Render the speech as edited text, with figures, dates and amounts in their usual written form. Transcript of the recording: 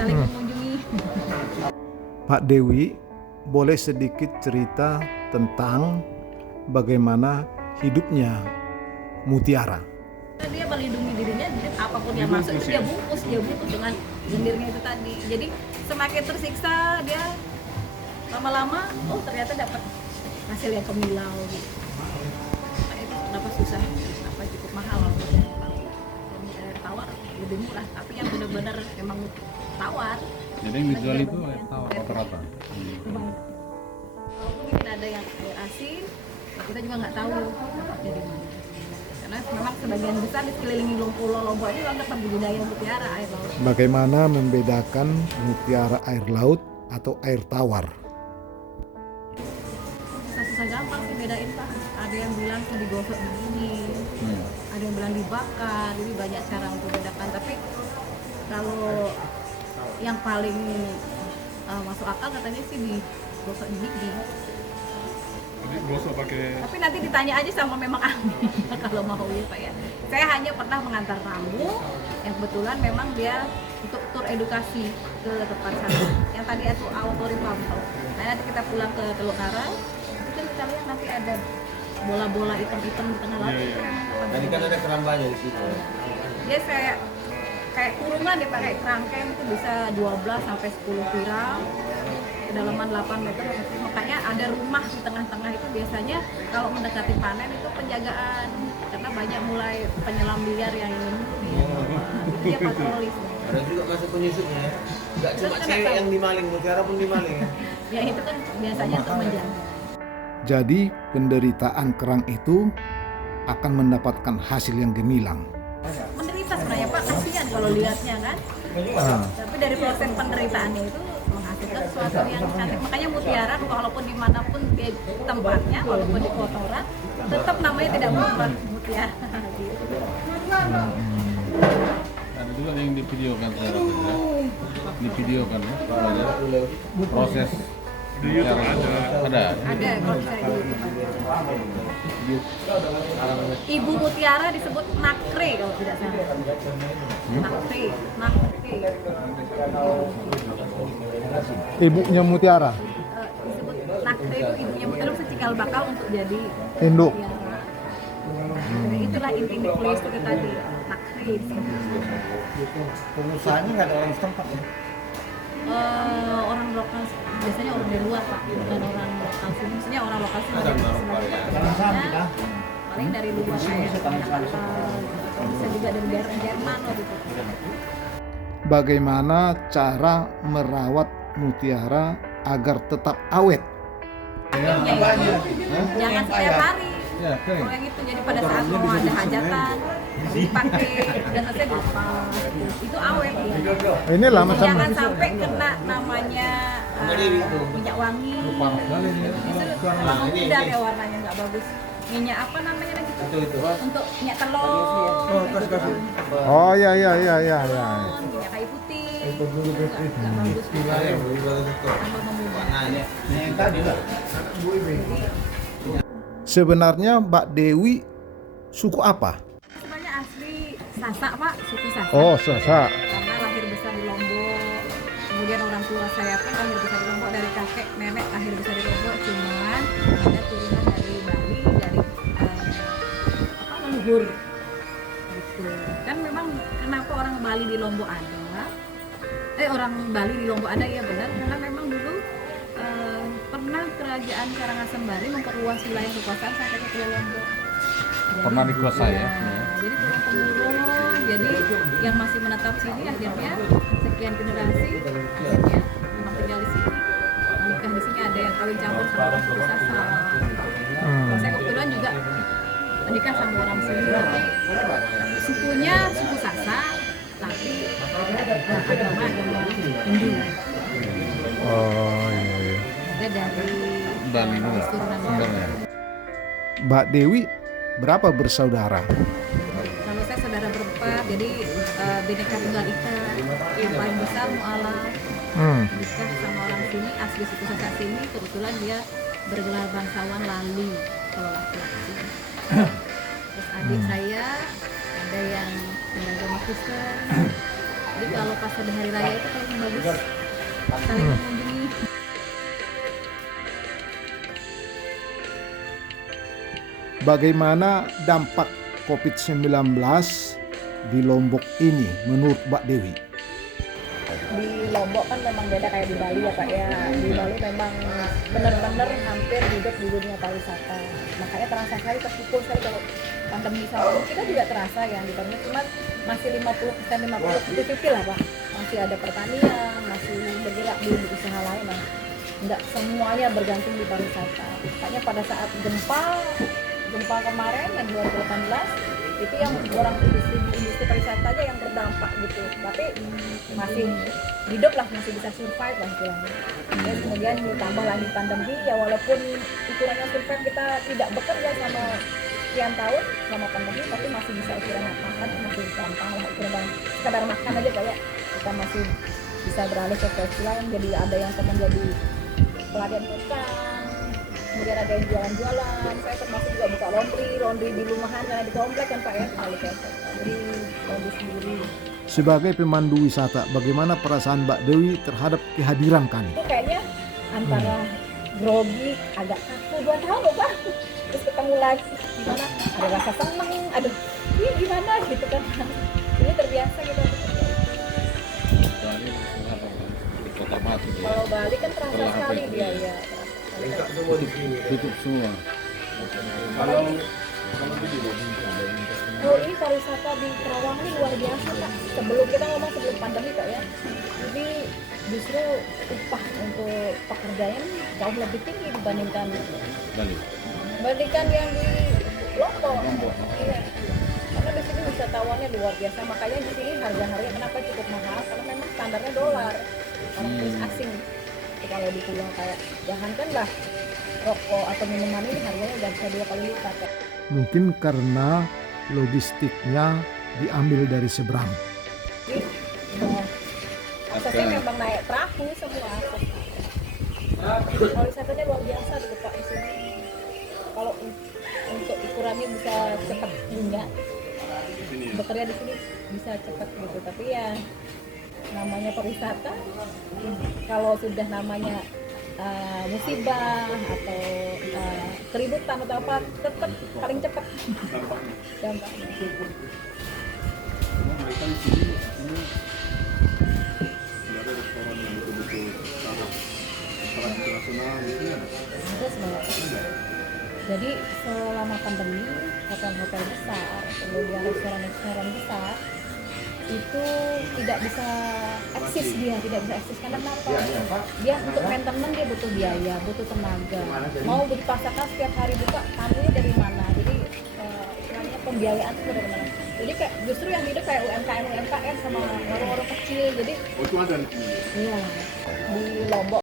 saling mengunjungi. Pak Dewi, boleh sedikit cerita tentang bagaimana hidupnya Mutiara? Dia melindungi dirinya, jadi apapun yang masuk itu dia bungkus dengan lendirnya itu tadi. Jadi semakin tersiksa dia lama-lama, oh ternyata dapat hasil yang gemilang gitu. Nah, itu kenapa susah, kenapa cukup mahal ya. Air tawar lebih murah, tapi yang benar-benar memang tawar. Jadi yang dijual itu air tawar rata-rata. Walaupun mungkin ada yang air asin, kita juga nggak tahu dapatnya di mana. Karena memang sebagian besar di sekeliling Pulau Lombok itu ada budidaya mutiara air laut. Bagaimana membedakan mutiara air laut atau air tawar? Susah gampang sih bedain Pak. Ada yang bilang digosok begini, ada yang bilang dibakar. Jadi banyak cara untuk bedakan. Tapi kalau yang paling masuk akal katanya sih digosok di gigi. Gosok pakai. Tapi nanti ditanya aja sama memang ahli kalau mau ya Pak ya. Saya hanya pernah mengantar tamu yang kebetulan memang dia untuk tur edukasi ke tempat sana. Yang tadi itu Autori Pamtau. Nah, nanti kita pulang ke Teluk Karang, itu kan kita lihat nanti ada bola-bola hitam-hitam di tengah laut. Tadi kan ada kerambanya di situ. Dia kayak kurungan dia pakai kerangkeng itu bisa 12 sampai 10 viral. Kedalaman 8 meter, makanya ada rumah di tengah-tengah itu biasanya kalau mendekati panen itu penjagaan karena banyak mulai penyelam liar yang ingin itu dia patroli. Ada juga masuk penyusupnya, nggak cuma cewek yang dimaling, mutiara pun dimaling. Ya itu kan biasanya untuk menjaga. Jadi penderitaan kerang itu akan mendapatkan hasil yang gemilang. Menderita sebenarnya Pak, kasihan kalau lihatnya kan. Tapi dari proses penderitaannya itu menghasilkan sesuatu yang cantik. Makanya mutiara walaupun dimanapun di tempatnya, walaupun di kotoran, tetap namanya tidak berubah mutiara. Ada juga yang divideokan sekarang ya. Divideokan ya. Proses Di YouTube ada. Ada kalau saya di YouTube. Ibu mutiara disebut nakre kalau tidak salah. Nakre. Ibunya Mutiara, Disebut nakre itu ibunya mutiara bisa cikal bakal untuk jadi induk. mutiara. Jadi itulah inti nucleus itu tadi nakre. Pengusahanya nggak ada orang setempat ya? Orang lokal biasanya orang dari luar Pak, bukan orang lokal sini. Maksudnya orang lokal sini sebenarnya paling dari luar kayak Jakarta, bisa juga dari daerah Jerman gitu. Bagaimana cara merawat mutiara agar tetap awet? Pakainya itu jangan setiap hari. Ya, kering. Kalau yang itu jadi pada saat mau ada hajatan dipakai dan saya dilepas itu awet ya. Inilah macam Jangan sampai kena namanya minyak wangi. Panas sekali ini. Itu memudar ya warnanya nggak bagus. Minyak apa namanya lagi tuh? Untuk minyak telur. Oh ya. Minyak kayu putih. Nggak bagus. Tambah memudar. Sebenarnya Mbak Dewi suku apa? Sebenarnya asli Sasak Pak, suku Sasak. Oh, Sasak. Karena lahir besar di Lombok. Kemudian orang tua saya pun lahir besar di Lombok, dari kakek nenek lahir besar di Lombok. Cuman ada turunan dari Bali, dari leluhur. Gitu. Kan memang kenapa orang Bali di Lombok ada? Orang Bali di Lombok ada ya benar, karena memang dulu pernah kerajaan Karangasembari memperluas wilayah kekuasaan sampai ke Pulau Lombok. Pernah dikuasai ya. Jadi turun temurun, jadi yang masih menetap sini akhirnya sekian generasi akhirnya memang tinggal di sini, menikah di sini, ada yang kawin campur sama orang suku Sasak. Saya kebetulan juga menikah sama orang sini, tapi sukunya suku Sasak, tapi agama Hindu. Oh iya. Dia dari Bali juga keturunan sumbernya. Mbak Dewi berapa bersaudara? Kalau saya saudara berempat, jadi Bhinneka Tunggal Ika. Yang paling besar Mu'alaf, nikah sama orang sini, asli suku Sasak sini. Kebetulan dia bergelar bangsawan Lali kalau laki-laki. Terus adik saya ada yang beragama Kristen. Jadi kalau pas ada hari raya itu paling bagus terus saling mengunjungi. Bagaimana dampak COVID-19 di Lombok ini menurut Mbak Dewi? Di Lombok kan memang beda kayak di Bali ya Pak ya. Di Bali memang benar-benar hampir hidup di dunia pariwisata. Makanya terasa sekali, terpukul sekali kalau pandemi saat kita juga terasa ya di Bali, cuma masih 50% 50 lah Pak. Masih ada pertanian, masih bergerak di usaha lain lah. Nggak semuanya bergantung di pariwisata. Makanya pada saat gempa kemarin yang 2018 itu yang orang industri pariwisata aja yang berdampak gitu, tapi masih hidup lah, masih bisa survive lah istilahnya. Dan kemudian ditambah lagi pandemi ya, walaupun ukurannya survive, kita tidak bekerja selama sekian tahun selama pandemi, tapi masih bisa ukurannya makan, masih gampang lah ukuran sekadar makan aja kayak kita masih bisa beralih ke festival, jadi ada yang teman jadi pelatihan tukang, kemudian ada yang jualan-jualan. Saya termasuk juga buka laundry di rumahan karena di komplek kan Pak ya, jadi laundry sendiri. Sebagai pemandu wisata, bagaimana perasaan Mbak Dewi terhadap kehadiran kami? Itu kayaknya antara grogi, agak kaku, 2 tahun loh Pak, terus ketemu lagi gimana, ada rasa seneng, aduh ini gimana gitu kan, ini terbiasa gitu. Di Kota Batu dia. Kalau Bali kan terasa Setelah sekali apa dia itu? ya. Lengkap semua di sini. Tutup semua. Oh ini pariwisata di Kerawang ini luar biasa Pak. Sebelum kita ngomong sebelum pandemi Pak ya, jadi justru upah untuk pekerjaan jauh lebih tinggi dibandingkan Bali. yang di Lombok. Iya. Karena di sini wisatawannya luar biasa, makanya di sini harga-harganya kenapa cukup mahal? Karena memang standarnya dolar, orang turis asing. Jadi kalau di pulau kayak jangankanlah rokok atau minuman ini harganya udah bisa 2 kali lipat. Ya. Mungkin karena logistiknya diambil dari seberang. Jadi aksesnya memang naik perahu semua. Kalau wisatanya luar biasa di Pak di sini. Kalau untuk ukurannya bisa cepat punya, bekerja di sini bisa cepat gitu. Tapi ya namanya pariwisata, kalau sudah namanya musibah atau keributan atau apa, tetap paling cepat dampaknya. Mereka di sini tidak ada restoran yang betul-betul taraf internasional gitu ya. Ada sebenarnya. Jadi selama pandemi, hotel-hotel besar, kemudian restoran-restoran besar itu tidak bisa eksis karena kenapa? Dia untuk maintenance dia butuh biaya, butuh tenaga. Mau dipaksakan setiap hari buka, tamunya dari mana? Jadi istilahnya pembiayaan itu dari mana? Jadi kayak justru yang hidup kayak UMKM sama warung-warung kecil. Jadi Oh itu ada di sini. iya di Lombok.